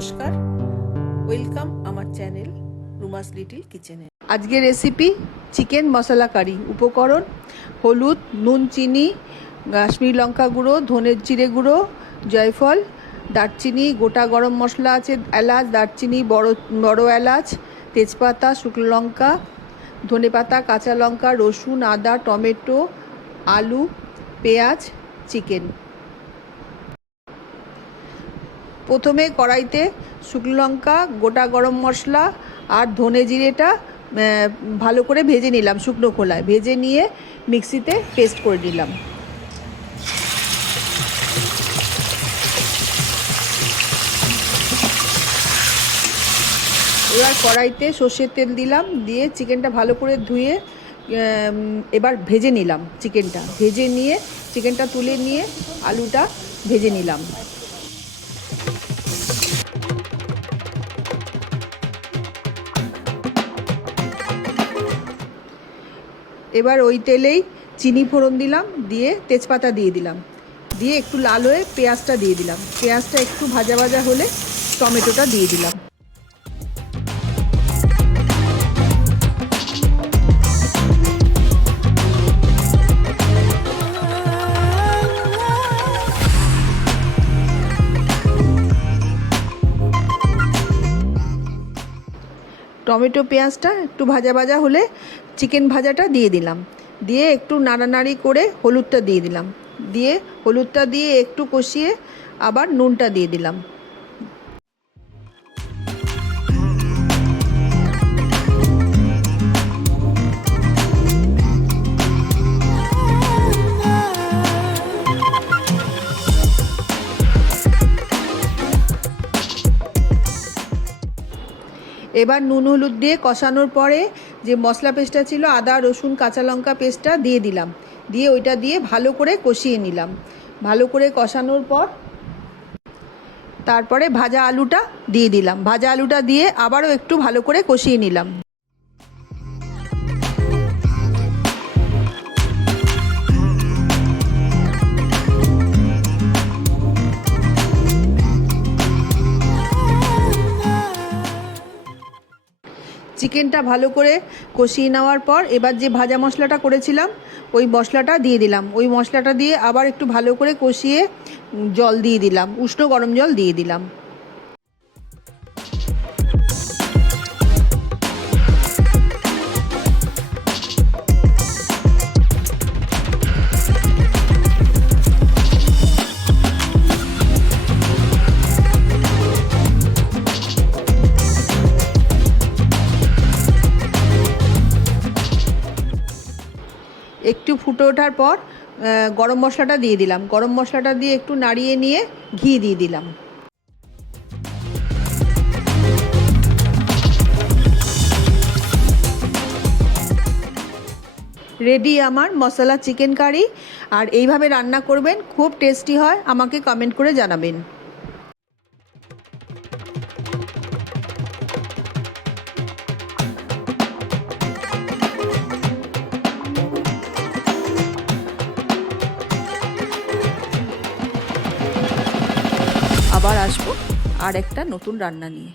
নমস্কার, ওয়েলকাম আমার channel রুমাস little কিচেনে। আজকের রেসিপি চিকেন মশলা কারি। উপকরণ: হলুদ, নুন, চিনি, কাশ্মীরি লঙ্কা গুঁড়ো, ধনের জিরে গুঁড়ো, জয়ফল, দারচিনি, গোটা গরম মশলা আছে, এলাচ, দারচিনি, বড় এলাচ, তেজপাতা, শুকনো লঙ্কা, ধনেপাতা, কাঁচা লঙ্কা, রসুন, আদা, টমেটো, আলু, পেঁয়াজ, চিকেন। প্রথমে কড়াইতে শুকনো লঙ্কা, গোটা গরম মশলা আর ধনে জিরেটা ভালো করে ভেজে নিলাম। শুকনো খোলায় ভেজে নিয়ে মিক্সিতে পেস্ট করে নিলাম। এবার কড়াইতে সর্ষের তেল দিলাম, দিয়ে চিকেনটা ভালো করে ধুয়ে এবার ভেজে নিলাম। চিকেনটা ভেজে নিয়ে চিকেনটা তুলে নিয়ে আলুটা ভেজে নিলাম। এবার ওই তেলেই চিনি ফোড়ন দিলাম, দিয়ে তেজপাতা দিয়ে দিলাম, দিয়ে একটু লাল হয়ে পেঁয়াজটা দিয়ে দিলাম। পেঁয়াজটা একটু ভাজা ভাজা হলে টমেটোটা দিয়ে দিলাম। টমেটো পেঁয়াজটা একটু ভাজা ভাজা হলে চিকেন ভাজাটা দিয়ে দিলাম, দিয়ে একটু নাড়ানাড়ি করে হলুদটা দিয়ে দিলাম, দিয়ে হলুদটা দিয়ে একটু কষিয়ে আবার নুনটা দিয়ে দিলাম। এবার নুন হলুদ দিয়ে কষানোর পরে যে মশলা পেস্টটা ছিল, আদা রসুন কাঁচা লঙ্কা পেস্টটা দিয়ে দিলাম, দিয়ে ওইটা দিয়ে ভালো করে কষিয়ে নিলাম। ভালো করে কষানোর পর তারপরে ভাজা আলুটা দিয়ে দিলাম। ভাজা আলুটা দিয়ে আবারও একটু ভালো করে কষিয়ে নিলাম। চিকেনটা ভালো করে কষিয়ে নেওয়ার পর এবার যে ভাজা মশলাটা করেছিলাম ওই মশলাটা দিয়ে দিলাম। ওই মশলাটা দিয়ে আবার একটু ভালো করে কষিয়ে জল দিয়ে দিলাম, উষ্ণ গরম জল দিয়ে দিলাম। একটু ফুটে ওঠার পর গরম মশলাটা দিয়ে দিলাম। গরম মশলাটা দিয়ে একটু নাড়িয়ে নিয়ে ঘি দিয়ে দিলাম। রেডি আমার মশলা চিকেন কারি। আর এইভাবে রান্না করবেন, খুব টেস্টি হয়। আমাকে কমেন্ট করে জানাবেন। আবার আসবো আর একটা নতুন রান্না নিয়ে।